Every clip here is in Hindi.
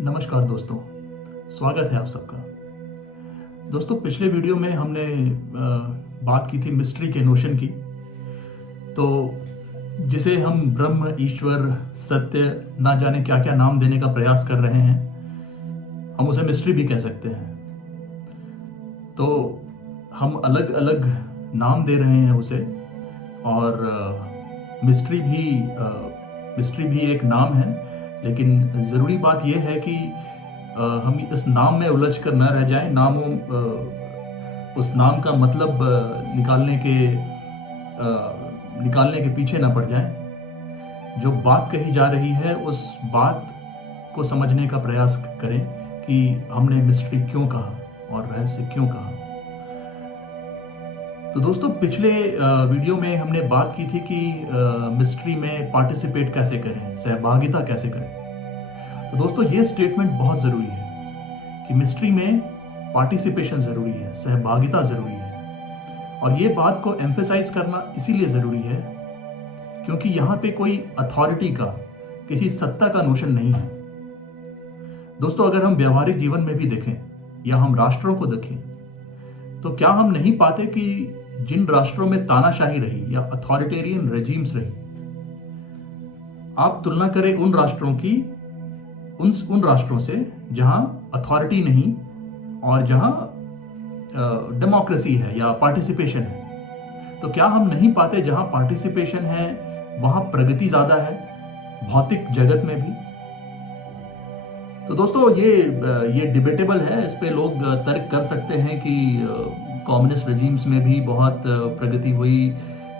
नमस्कार दोस्तों, स्वागत है आप सबका। दोस्तों, पिछले वीडियो में हमने बात की थी मिस्ट्री के नोशन की, तो जिसे हम ब्रह्म, ईश्वर, सत्य, ना जाने क्या क्या नाम देने का प्रयास कर रहे हैं, हम उसे मिस्ट्री भी कह सकते हैं। तो हम अलग अलग नाम दे रहे हैं उसे, और मिस्ट्री भी एक नाम है। लेकिन ज़रूरी बात यह है कि हम इस नाम में उलझ कर न रह जाएं, उस नाम का मतलब निकालने के पीछे न पड़ जाएं। जो बात कही जा रही है उस बात को समझने का प्रयास करें कि हमने मिस्ट्री क्यों कहा और रहस्य क्यों कहा। तो दोस्तों, पिछले वीडियो में हमने बात की थी कि मिस्ट्री में पार्टिसिपेट कैसे करें, सहभागिता कैसे करें। तो दोस्तों, ये स्टेटमेंट बहुत ज़रूरी है कि मिस्ट्री में पार्टिसिपेशन ज़रूरी है, सहभागिता ज़रूरी है। और ये बात को एम्फेसाइज करना इसीलिए ज़रूरी है क्योंकि यहाँ पे कोई अथॉरिटी का, किसी सत्ता का नोशन नहीं है। दोस्तों, अगर हम व्यावहारिक जीवन में भी देखें या हम राष्ट्रों को देखें, तो क्या हम नहीं पाते कि जिन राष्ट्रों में तानाशाही रही या अथॉरिटेरियन रेजिम्स रही, आप तुलना करें उन राष्ट्रों की उन राष्ट्रों से जहां अथॉरिटी नहीं और जहां डेमोक्रेसी है या पार्टिसिपेशन है, तो क्या हम नहीं पाते जहां पार्टिसिपेशन है वहां प्रगति ज्यादा है, भौतिक जगत में भी। तो दोस्तों, ये डिबेटेबल है, इस पे लोग तर्क कर सकते हैं कि कम्युनिस्ट रेजिम्स में भी बहुत प्रगति हुई।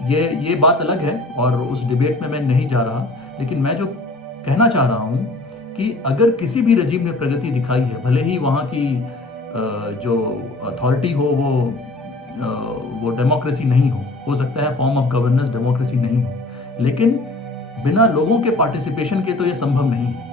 ये बात अलग है और उस डिबेट में मैं नहीं जा रहा। लेकिन मैं जो कहना चाह रहा हूं कि अगर किसी भी रेजिम ने प्रगति दिखाई है, भले ही वहाँ की जो अथॉरिटी हो वो डेमोक्रेसी नहीं हो सकता है फॉर्म ऑफ गवर्नेंस डेमोक्रेसी नहीं हो, लेकिन बिना लोगों के पार्टिसिपेशन के तो ये संभव नहीं है।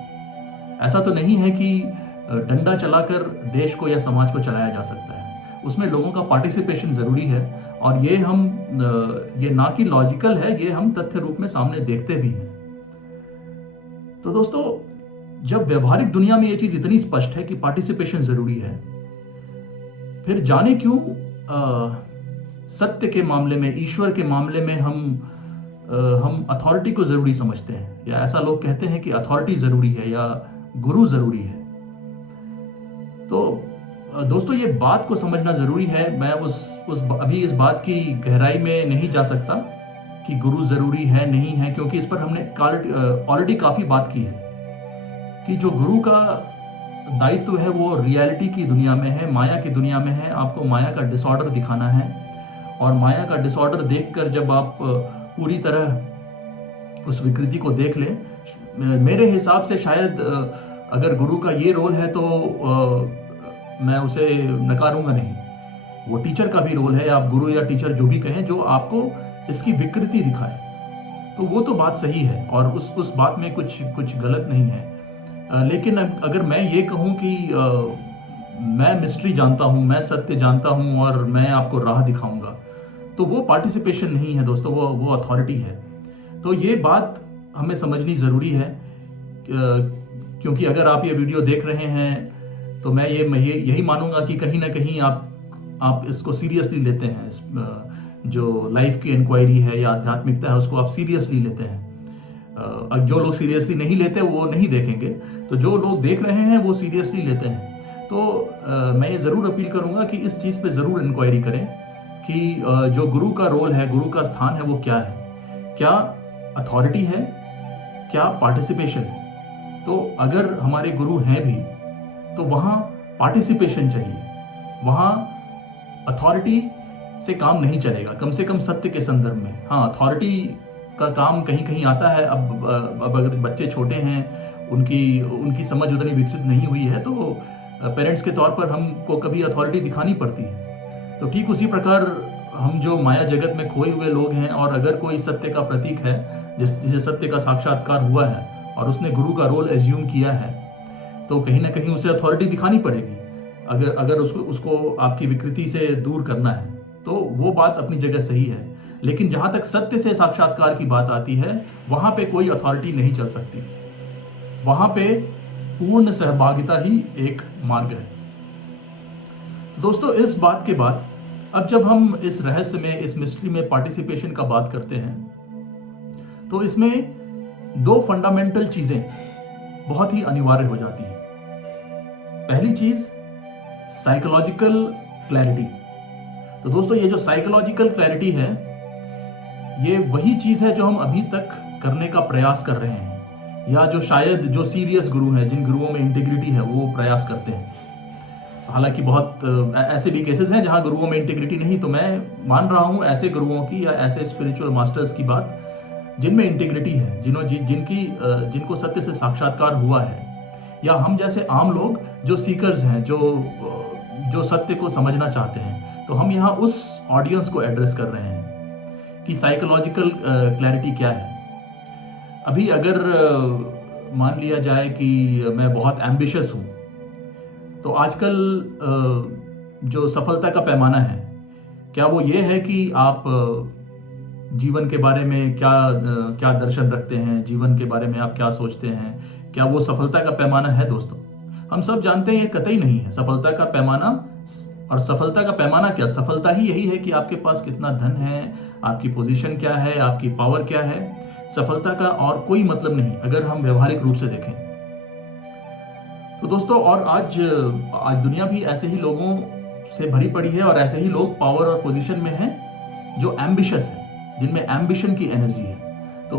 ऐसा तो नहीं है कि डंडा चलाकर देश को या समाज को चलाया जा सकता है, उसमें लोगों का पार्टिसिपेशन जरूरी है। और ये ना कि लॉजिकल है, ये हम तथ्य रूप में सामने देखते भी हैं। तो दोस्तों, जब व्यवहारिक दुनिया में ये चीज इतनी स्पष्ट है कि पार्टिसिपेशन जरूरी है, फिर जाने क्यों सत्य के मामले में, ईश्वर के मामले में हम अथॉरिटी को जरूरी समझते हैं, या ऐसा लोग कहते हैं कि अथॉरिटी जरूरी है या गुरु जरूरी है। तो दोस्तों, ये बात को समझना जरूरी है। मैं अभी इस बात की गहराई में नहीं जा सकता कि गुरु जरूरी है नहीं है, क्योंकि इस पर हमने ऑलरेडी काफी बात की है कि जो गुरु का दायित्व है वो रियलिटी की दुनिया में है, माया की दुनिया में है। आपको माया का डिसऑर्डर दिखाना है, और माया का डिसऑर्डर देखकर जब आप पूरी तरह उस विकृति को देख लें, मेरे हिसाब से शायद अगर गुरु का ये रोल है तो मैं उसे नकारूंगा नहीं। वो टीचर का भी रोल है, आप गुरु या टीचर जो भी कहें, जो आपको इसकी विकृति दिखाए, तो वो तो बात सही है और उस बात में कुछ गलत नहीं है। लेकिन अगर मैं ये कहूं कि मैं मिस्ट्री जानता हूं, मैं सत्य जानता हूं और मैं आपको राह दिखाऊंगा, तो वो पार्टिसिपेशन नहीं है दोस्तों, वो अथॉरिटी है। तो ये बात हमें समझनी ज़रूरी है, क्योंकि अगर आप ये वीडियो देख रहे हैं तो मैं यही मानूंगा कि कहीं ना कहीं आप इसको सीरियसली लेते हैं। जो लाइफ की इंक्वायरी है या आध्यात्मिकता है, उसको आप सीरियसली लेते हैं। जो लोग सीरियसली नहीं लेते वो नहीं देखेंगे, तो जो लोग देख रहे हैं वो सीरियसली लेते हैं। तो मैं ये ज़रूर अपील करूंगा कि इस चीज़ पे ज़रूर इंक्वायरी करें कि जो गुरु का रोल है, गुरु का स्थान है, वो क्या है। क्या अथॉरिटी है, क्या पार्टिसिपेशन है। तो अगर हमारे गुरु हैं भी तो वहाँ पार्टिसिपेशन चाहिए, वहाँ अथॉरिटी से काम नहीं चलेगा, कम से कम सत्य के संदर्भ में। हाँ, अथॉरिटी का काम कहीं कहीं आता है। अब अगर बच्चे छोटे हैं, उनकी समझ उतनी विकसित नहीं हुई है, तो पेरेंट्स के तौर पर हमको कभी अथॉरिटी दिखानी पड़ती है। तो ठीक उसी प्रकार हम जो माया जगत में खोए हुए लोग हैं, और अगर कोई सत्य का प्रतीक है, जिसे सत्य का साक्षात्कार हुआ है और उसने गुरु का रोल एज्यूम किया है, तो कहीं ना कहीं उसे अथॉरिटी दिखानी पड़ेगी। अगर उसको आपकी विकृति से दूर करना है, तो वो बात अपनी जगह सही है। लेकिन जहां तक सत्य से साक्षात्कार की बात आती है, वहां पे कोई अथॉरिटी नहीं चल सकती। वहां पे पूर्ण सहभागिता ही एक मार्ग है। तो दोस्तों, इस बात के बाद अब जब हम इस रहस्य में, इस मिस्ट्री में पार्टिसिपेशन का बात करते हैं, तो इसमें दो फंडामेंटल चीजें बहुत ही अनिवार्य हो जाती हैं। पहली चीज, साइकोलॉजिकल क्लैरिटी। तो दोस्तों, ये जो साइकोलॉजिकल क्लैरिटी है, ये वही चीज है जो हम अभी तक करने का प्रयास कर रहे हैं, या जो शायद जो सीरियस गुरु हैं, जिन गुरुओं में इंटीग्रिटी है, वो प्रयास करते हैं। हालांकि बहुत ऐसे भी केसेस हैं जहां गुरुओं में इंटीग्रिटी नहीं, तो मैं मान रहा हूं ऐसे गुरुओं की या ऐसे स्पिरिचुअल मास्टर्स की बात जिनमें इंटीग्रिटी है, जिनको सत्य से साक्षात्कार हुआ है, या हम जैसे आम लोग जो सीकर्स हैं, जो सत्य को समझना चाहते हैं। तो हम यहाँ उस ऑडियंस को एड्रेस कर रहे हैं कि साइकोलॉजिकल क्लैरिटी क्या है। अभी अगर मान लिया जाए कि मैं बहुत एम्बिशियस हूँ, तो आजकल जो सफलता का पैमाना है, क्या वो ये है कि आप जीवन के बारे में क्या दर्शन रखते हैं, जीवन के बारे में आप क्या सोचते हैं, क्या वो सफलता का पैमाना है? दोस्तों, हम सब जानते हैं ये कतई नहीं है सफलता का पैमाना। और सफलता का पैमाना क्या? सफलता ही यही है कि आपके पास कितना धन है, आपकी पोजीशन क्या है, आपकी पावर क्या है। सफलता का और कोई मतलब नहीं, अगर हम व्यवहारिक रूप से देखें तो। दोस्तों, और आज दुनिया भी ऐसे ही लोगों से भरी पड़ी है, और ऐसे ही लोग पावर और पोजीशन में हैं जो एम्बिशियस है, जिनमें एम्बिशन की एनर्जी है। तो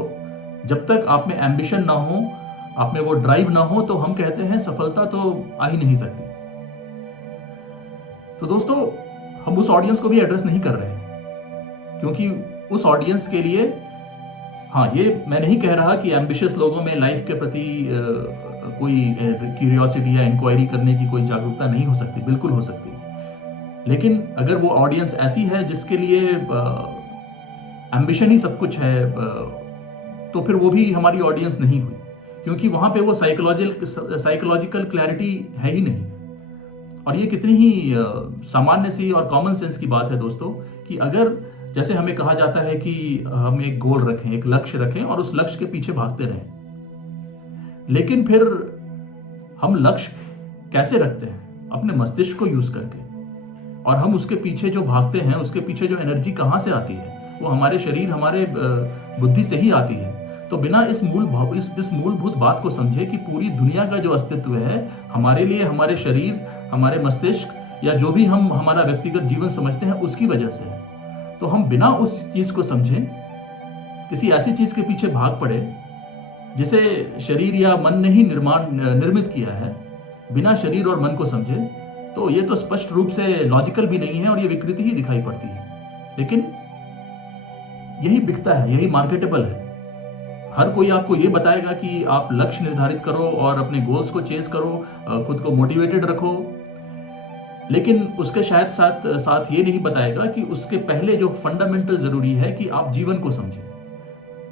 जब तक आप में एम्बिशन ना हो, आप में वो ड्राइव ना हो, तो हम कहते हैं सफलता तो आ ही नहीं सकती। तो दोस्तों, हम उस ऑडियंस को भी एड्रेस नहीं कर रहे हैं, क्योंकि उस ऑडियंस के लिए, हाँ, ये मैं नहीं कह रहा कि एम्बिशियस लोगों में लाइफ के प्रति कोई क्यूरियोसिटी या इंक्वायरी करने की कोई जागरूकता नहीं हो सकती, बिल्कुल हो सकती। लेकिन अगर वो ऑडियंस ऐसी है जिसके लिए एम्बिशन ही सब कुछ है, तो फिर वो भी हमारी ऑडियंस नहीं हुई, क्योंकि वहां पे वो साइकोलॉजिकल क्लैरिटी है ही नहीं। और ये कितनी ही सामान्य सी और कॉमन सेंस की बात है दोस्तों, कि अगर जैसे हमें कहा जाता है कि हम एक गोल रखें, एक लक्ष्य रखें, और उस लक्ष्य के पीछे भागते रहें, लेकिन फिर हम लक्ष्य कैसे रखते हैं? अपने मस्तिष्क को यूज करके। और हम उसके पीछे जो भागते हैं, उसके पीछे जो एनर्जी कहां से आती है? वो हमारे शरीर, हमारे बुद्धि से ही आती है। तो बिना इस मूलभूत बात को समझे कि पूरी दुनिया का जो अस्तित्व है हमारे लिए, हमारे शरीर, हमारे मस्तिष्क, या जो भी हम हमारा व्यक्तिगत जीवन समझते हैं, उसकी वजह से है, तो हम बिना उस चीज को समझे किसी ऐसी चीज के पीछे भाग पड़े जिसे शरीर या मन ने ही निर्मित किया है, बिना शरीर और मन को समझे, तो ये तो स्पष्ट रूप से लॉजिकल भी नहीं है, और ये विकृति ही दिखाई पड़ती है। लेकिन यही बिकता है, यही मार्केटेबल है। हर कोई आपको ये बताएगा कि आप लक्ष्य निर्धारित करो और अपने गोल्स को चेस करो, खुद को मोटिवेटेड रखो, लेकिन उसके शायद साथ ये नहीं बताएगा कि उसके पहले जो फंडामेंटल जरूरी है कि आप जीवन को समझें।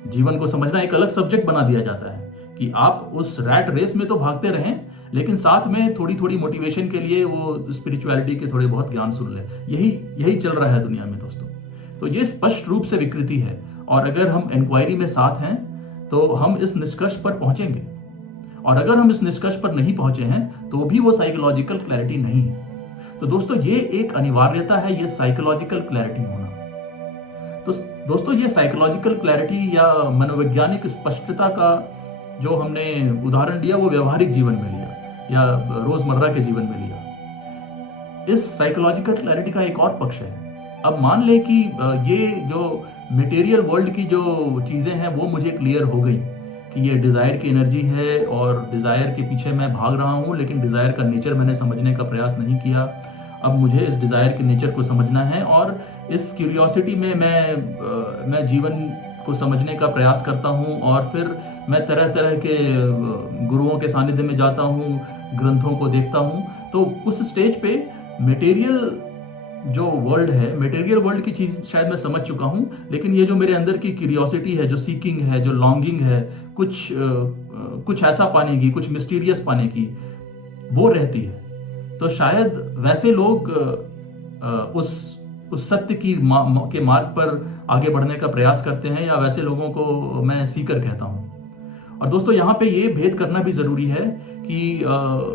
जीवन को समझना एक अलग सब्जेक्ट बना दिया जाता है कि आप उस रैट रेस में तो भागते रहें, लेकिन साथ में थोड़ी थोड़ी मोटिवेशन के लिए वो स्पिरिचुअलिटी के थोड़े बहुत ज्ञान सुन लें। यही चल रहा है दुनिया में दोस्तों। तो ये स्पष्ट रूप से विकृति है, और अगर हम इंक्वायरी में साथ हैं तो हम इस निष्कर्ष पर पहुंचेंगे, और अगर हम इस निष्कर्ष पर नहीं पहुंचे हैं तो भी वो साइकोलॉजिकल क्लैरिटी नहीं है। तो दोस्तों, ये एक अनिवार्यता है, ये साइकोलॉजिकल क्लैरिटी होना। तो दोस्तों, ये साइकोलॉजिकल क्लैरिटी या मनोवैज्ञानिक स्पष्टता का जो हमने उदाहरण दिया, वो व्यवहारिक जीवन में लिया या रोजमर्रा के जीवन में लिया। इस साइकोलॉजिकल क्लैरिटी का एक और पक्ष है। अब मान ले कि ये जो मटेरियल वर्ल्ड की जो चीजें हैं वो मुझे क्लियर हो गई कि ये डिजायर की एनर्जी है, और डिजायर के पीछे मैं भाग रहा हूं, लेकिन डिजायर का नेचर मैंने समझने का प्रयास नहीं किया। अब मुझे इस डिजायर के नेचर को समझना है, और इस क्यूरियोसिटी में मैं जीवन को समझने का प्रयास करता हूं, और फिर मैं तरह तरह के गुरुओं के सानिध्य में जाता हूं, ग्रंथों को देखता हूं। तो उस स्टेज पे मटेरियल जो वर्ल्ड है, मटेरियल वर्ल्ड की चीज शायद मैं समझ चुका हूं, लेकिन ये जो मेरे अंदर की क्यूरियोसिटी है, जो सीकिंग है, जो लॉन्गिंग है, कुछ ऐसा पाने की, कुछ मिस्टीरियस पाने की, वो रहती है। तो शायद वैसे लोग उस सत्य के मार्ग पर आगे बढ़ने का प्रयास करते हैं, या वैसे लोगों को मैं सीकर कहता हूं। और दोस्तों यहाँ पे ये भेद करना भी ज़रूरी है कि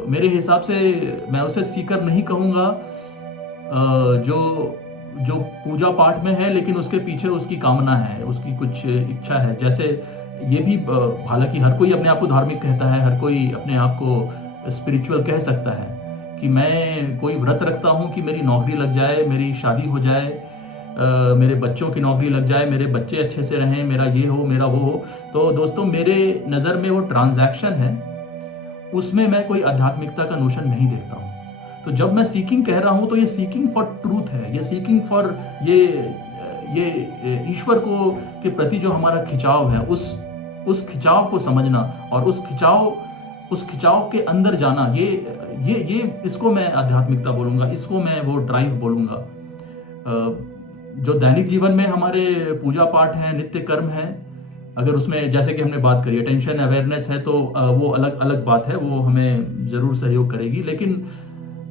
मेरे हिसाब से मैं उसे सीकर नहीं कहूँगा जो जो पूजा पाठ में है, लेकिन उसके पीछे उसकी कामना है, उसकी कुछ इच्छा है। जैसे ये भी हालांकि हर कोई अपने आप को धार्मिक कहता है, हर कोई अपने आप को स्पिरिचुअल कह सकता है कि मैं कोई व्रत रखता हूँ कि मेरी नौकरी लग जाए, मेरी शादी हो जाए, मेरे बच्चों की नौकरी लग जाए, मेरे बच्चे अच्छे से रहें, मेरा ये हो, मेरा वो हो। तो दोस्तों मेरे नज़र में वो ट्रांजैक्शन है, उसमें मैं कोई आध्यात्मिकता का नोशन नहीं देखता हूँ। तो जब मैं सीकिंग कह रहा हूँ तो ये सीकिंग फॉर ट्रूथ है, ये सीकिंग फॉर ये ईश्वर को के प्रति जो हमारा खिंचाव है, उस खिंचाव को समझना और उस खिंचाव के अंदर जाना, ये इसको मैं आध्यात्मिकता बोलूँगा, इसको मैं वो ड्राइव बोलूँगा। जो दैनिक जीवन में हमारे पूजा पाठ है, नित्य कर्म है, अगर उसमें जैसे कि हमने बात करी अटेंशन अवेयरनेस है, तो वो अलग अलग बात है, वो हमें ज़रूर सहयोग करेगी। लेकिन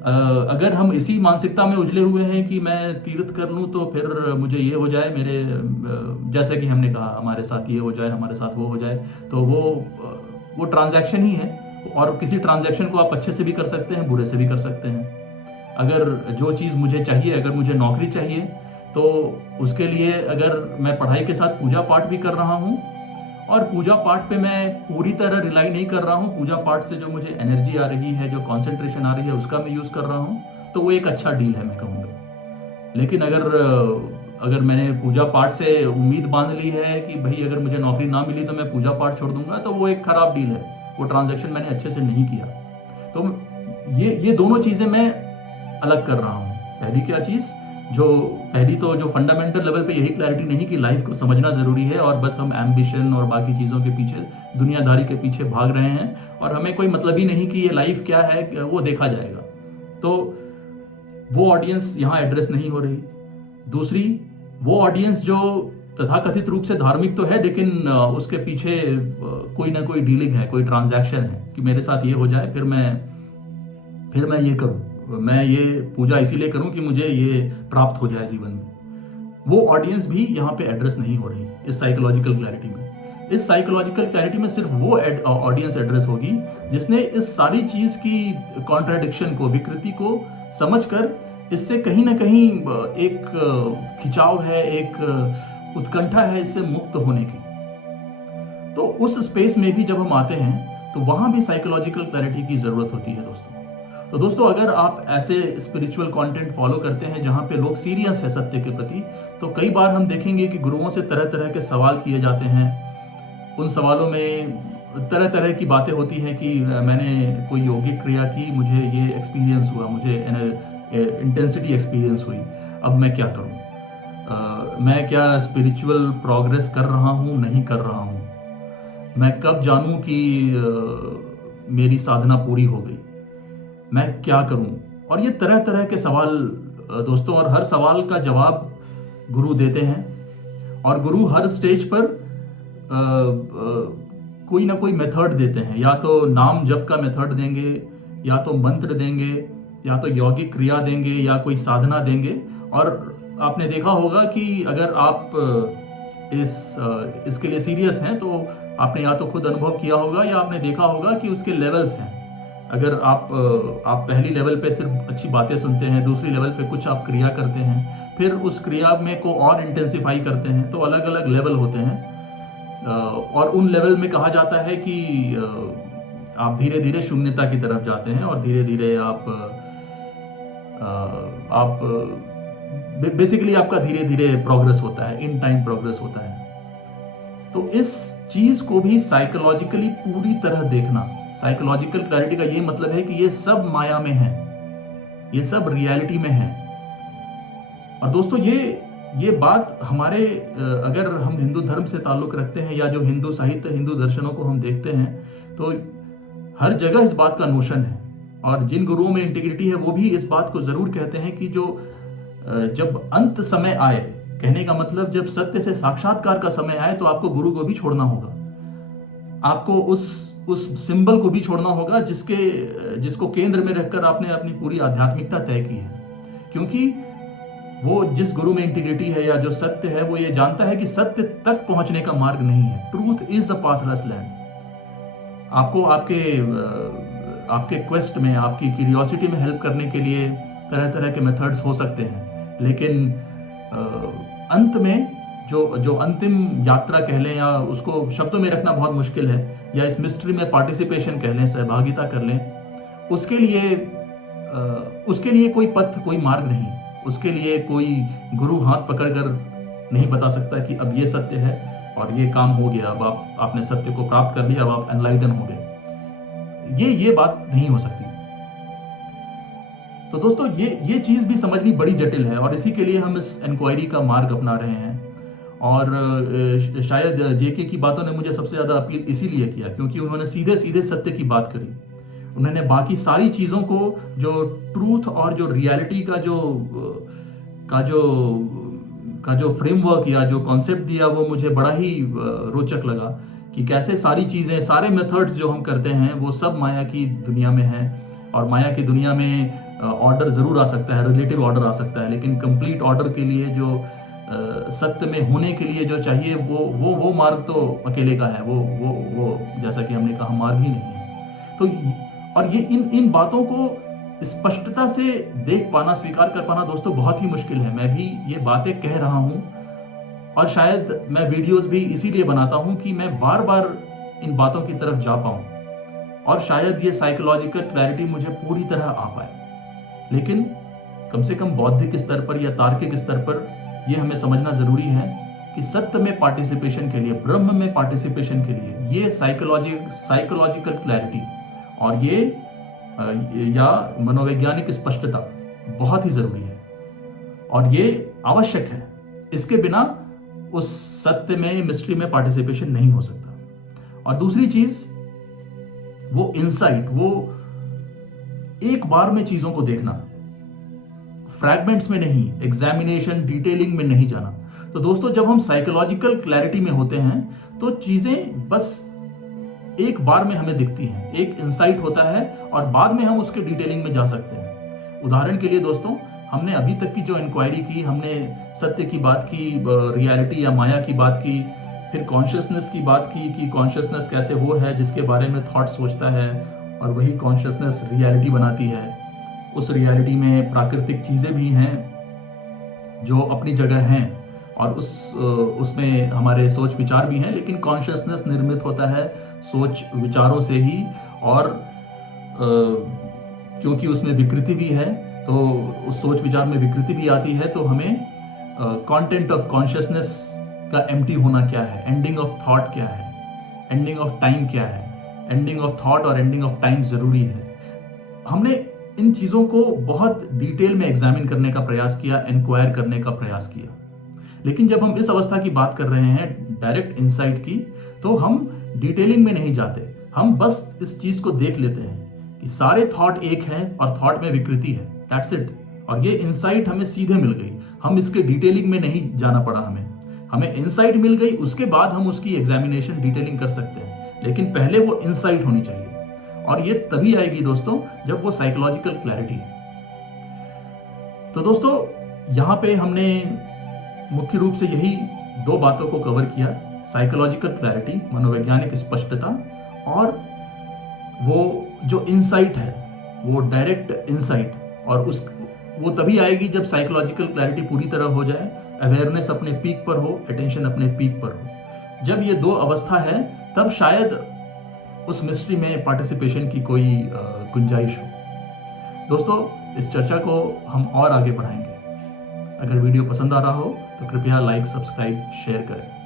अगर हम इसी मानसिकता में उजले हुए हैं कि मैं तीर्थ कर लूँ तो फिर मुझे ये हो जाए, मेरे जैसे कि हमने कहा हमारे साथ ये हो जाए, हमारे साथ वो हो जाए, तो वो ट्रांजैक्शन ही है। और किसी ट्रांजैक्शन को आप अच्छे से भी कर सकते हैं, बुरे से भी कर सकते हैं। अगर जो चीज़ मुझे चाहिए, अगर मुझे नौकरी चाहिए, तो उसके लिए अगर मैं पढ़ाई के साथ पूजा पाठ भी कर रहा हूँ और पूजा पाठ पे मैं पूरी तरह रिलाई नहीं कर रहा हूँ, पूजा पाठ से जो मुझे एनर्जी आ रही है, जो कंसंट्रेशन आ रही है, उसका मैं यूज़ कर रहा हूँ, तो वो एक अच्छा डील है मैं कहूँगा। लेकिन अगर मैंने पूजा पाठ से उम्मीद बांध ली है कि भाई अगर मुझे नौकरी ना मिली तो मैं पूजा पाठ छोड़ दूंगा, तो वो एक खराब डील है, वो ट्रांजैक्शन मैंने अच्छे से नहीं किया। तो ये दोनों चीज़ें मैं अलग कर रहा हूँ। पहली तो जो फंडामेंटल लेवल पे यही क्लैरिटी नहीं कि लाइफ को समझना ज़रूरी है और बस हम एम्बिशन और बाकी चीज़ों के पीछे, दुनियादारी के पीछे भाग रहे हैं और हमें कोई मतलब ही नहीं कि ये लाइफ क्या है, वो देखा जाएगा। तो वो ऑडियंस यहाँ एड्रेस नहीं हो रही। दूसरी, वो ऑडियंस जो तथाकथित रूप से धार्मिक तो है, लेकिन उसके पीछे कोई ना कोई डीलिंग है, कोई ट्रांजैक्शन है कि मेरे साथ ये हो जाए, फिर मैं ये करूँ, मैं ये पूजा इसीलिए करूं कि मुझे ये प्राप्त हो जाए जीवन में। वो ऑडियंस भी यहाँ पे एड्रेस नहीं हो रही इस साइकोलॉजिकल क्लैरिटी में। इस साइकोलॉजिकल क्लैरिटी में सिर्फ वो ऑडियंस एड्रेस होगी जिसने इस सारी चीज की कॉन्ट्राडिक्शन को, विकृति को समझकर इससे कहीं ना कहीं एक खिंचाव है, एक उत्कंठा है इससे मुक्त होने की। तो उस स्पेस में भी जब हम आते हैं तो वहां भी साइकोलॉजिकल क्लैरिटी की जरूरत होती है दोस्तों। तो दोस्तों अगर आप ऐसे स्पिरिचुअल कंटेंट फॉलो करते हैं जहां पे लोग सीरियस है सत्य के प्रति, तो कई बार हम देखेंगे कि गुरुओं से तरह तरह के सवाल किए जाते हैं। उन सवालों में तरह तरह की बातें होती हैं कि मैंने कोई यौगिक क्रिया की, मुझे ये एक्सपीरियंस हुआ, मुझे इंटेंसिटी एक्सपीरियंस हुई, अब मैं क्या करूं? मैं क्या स्पिरिचुअल प्रोग्रेस कर रहा हूं, नहीं कर रहा हूं? मैं कब जानूं कि मेरी साधना पूरी हो गई? मैं क्या करूं? और ये तरह तरह के सवाल दोस्तों, और हर सवाल का जवाब गुरु देते हैं। और गुरु हर स्टेज पर कोई ना कोई मेथड देते हैं, या तो नाम जप का मेथड देंगे, या तो मंत्र देंगे, या तो यौगिक क्रिया देंगे, या कोई साधना देंगे। और आपने देखा होगा कि अगर आप इसके लिए सीरियस हैं तो आपने या तो खुद अनुभव किया होगा या आपने देखा होगा कि उसके लेवल्स हैं। अगर आप पहली लेवल पे सिर्फ अच्छी बातें सुनते हैं, दूसरी लेवल पे कुछ आप क्रिया करते हैं, फिर उस क्रिया में को और इंटेंसिफाई करते हैं, तो अलग अलग लेवल होते हैं। और उन लेवल में कहा जाता है कि आप धीरे धीरे शून्यता की तरफ जाते हैं और धीरे धीरे आप बेसिकली आपका धीरे धीरे प्रोग्रेस होता है, इन टाइम प्रोग्रेस होता है। तो इस चीज को भी साइकोलॉजिकली पूरी तरह देखना, साइकोलॉजिकल क्लैरिटी का ये मतलब है कि ये सब माया में है, ये सब रियलिटी में है। और दोस्तों ये बात हमारे, अगर हम हिंदू धर्म से ताल्लुक रखते हैं या जो हिंदू साहित्य, हिंदू दर्शनों को हम देखते हैं, तो हर जगह इस बात का नोशन है। और जिन गुरुओं में इंटीग्रिटी है वो भी इस बात को जरूर कहते हैं कि जब अंत समय आए, कहने का मतलब जब सत्य से साक्षात्कार का समय आए, तो आपको गुरु को भी छोड़ना होगा, आपको उस सिंबल को भी छोड़ना होगा जिसको केंद्र में रखकर आपने अपनी पूरी आध्यात्मिकता तय की है। क्योंकि वो जिस गुरु में इंटीग्रिटी है या जो सत्य है, वो ये जानता है कि सत्य तक पहुंचने का मार्ग नहीं है। Truth is a pathless land. आपको आपके क्वेस्ट में, आपकी क्यूरियोसिटी में हेल्प करने के लिए तरह तरह के मेथड्स हो सकते हैं, लेकिन अंत में जो अंतिम यात्रा कह लें, या उसको शब्दों में रखना बहुत मुश्किल है, या इस मिस्ट्री में पार्टिसिपेशन कह लें, सहभागिता कर लें, उसके लिए कोई पथ, कोई मार्ग नहीं, उसके लिए कोई गुरु हाथ पकड़कर नहीं बता सकता कि अब ये सत्य है और ये काम हो गया, अब आपने सत्य को प्राप्त कर लिया, अब आप एनलाइटन हो गए। ये बात नहीं हो सकती। तो दोस्तों, ये चीज भी समझनी बड़ी जटिल है, और इसी के लिए हम इस इंक्वायरी का मार्ग अपना रहे हैं। और शायद जेके की बातों ने मुझे सबसे ज्यादा अपील इसीलिए किया क्योंकि उन्होंने सीधे सीधे सत्य की बात करी। उन्होंने बाकी सारी चीजों को, जो ट्रूथ और जो रियलिटी का जो फ्रेमवर्क या जो कॉन्सेप्ट दिया, वो मुझे बड़ा ही रोचक लगा कि कैसे सारी चीजें, सारे मेथड्स जो हम करते हैं वो सब माया की दुनिया में हैं। और माया की दुनिया में ऑर्डर जरूर आ सकता है, रिलेटिव ऑर्डर आ सकता है, लेकिन कंप्लीट ऑर्डर के लिए, जो सत्य में होने के लिए जो चाहिए, वो मार्ग तो अकेले का है। वो जैसा कि हमने कहा, मार्ग ही नहीं है। तो और ये इन बातों को स्पष्टता से देख पाना, स्वीकार कर पाना दोस्तों बहुत ही मुश्किल है। मैं भी ये बातें कह रहा हूं, और शायद मैं वीडियोस भी इसीलिए बनाता हूं कि मैं बार बार इन बातों की तरफ जा पाऊं, और शायद ये साइकोलॉजिकल क्लैरिटी मुझे पूरी तरह आ पाए। लेकिन कम से कम बौद्धिक स्तर पर या तार्किक स्तर पर ये हमें समझना जरूरी है कि सत्य में पार्टिसिपेशन के लिए, ब्रह्म में पार्टिसिपेशन के लिए, ये साइकोलॉजिकल क्लैरिटी और ये या मनोवैज्ञानिक स्पष्टता बहुत ही जरूरी है, और ये आवश्यक है। इसके बिना उस सत्य में, मिस्ट्री में पार्टिसिपेशन नहीं हो सकता। और दूसरी चीज, वो इंसाइट, वो एक बार में चीजों को देखना, फ्रैगमेंट्स में नहीं, एग्जामिनेशन, डिटेलिंग में नहीं जाना। तो दोस्तों, जब हम साइकोलॉजिकल क्लैरिटी में होते हैं तो चीजें बस एक बार में हमें दिखती हैं, एक इंसाइट होता है, और बाद में हम उसके डिटेलिंग में जा सकते हैं। उदाहरण के लिए दोस्तों, हमने अभी तक की जो इंक्वायरी की, हमने सत्य की बात की, रियलिटी या माया की बात की, फिर कॉन्शियसनेस की बात की कि कॉन्शियसनेस कैसे वो है जिसके बारे में थॉट सोचता है, और वही कॉन्शियसनेस रियलिटी बनाती है। उस रियलिटी में प्राकृतिक चीजें भी हैं जो अपनी जगह हैं, और उसमें हमारे सोच विचार भी हैं, लेकिन कॉन्शियसनेस निर्मित होता है सोच विचारों से ही। और क्योंकि उसमें विकृति भी है, तो उस सोच विचार में विकृति भी आती है, तो हमें कंटेंट ऑफ कॉन्शियसनेस का एम्प्टी होना क्या है, एंडिंग ऑफ थॉट क्या है, एंडिंग ऑफ टाइम क्या है। एंडिंग ऑफ थॉट और एंडिंग ऑफ टाइम जरूरी है। हमने इन चीजों को बहुत डिटेल में एग्जामिन करने का प्रयास किया, इंक्वायर करने का प्रयास किया। लेकिन जब हम इस अवस्था की बात कर रहे हैं, डायरेक्ट इंसाइट की, तो हम डिटेलिंग में नहीं जाते, हम बस इस चीज को देख लेते हैं कि सारे थॉट एक हैं और थॉट में विकृति है, दैट्स इट। और ये इंसाइट हमें सीधे मिल गई, हम इसके डिटेलिंग में नहीं जाना पड़ा, हमें इंसाइट मिल गई। उसके बाद हम उसकी एग्जामिनेशन, डिटेलिंग कर सकते हैं, लेकिन पहले वो इंसाइट होनी चाहिए, और ये तभी आएगी दोस्तों जब वो साइकोलॉजिकल क्लैरिटी है। तो दोस्तों, यहां पे हमने मुख्य रूप से यही दो बातों को कवर किया, साइकोलॉजिकल क्लैरिटी, मनोवैज्ञानिक स्पष्टता, और वो जो इंसाइट है, वो डायरेक्ट इंसाइट। और वो तभी आएगी जब साइकोलॉजिकल क्लैरिटी पूरी तरह हो जाए, अवेयरनेस अपने पीक पर हो, अटेंशन अपने पीक पर हो। जब ये दो अवस्था है, तब शायद उस मिस्ट्री में पार्टिसिपेशन की कोई गुंजाइश हो। दोस्तों, इस चर्चा को हम और आगे बढ़ाएंगे। अगर वीडियो पसंद आ रहा हो तो कृपया लाइक, सब्सक्राइब, शेयर करें।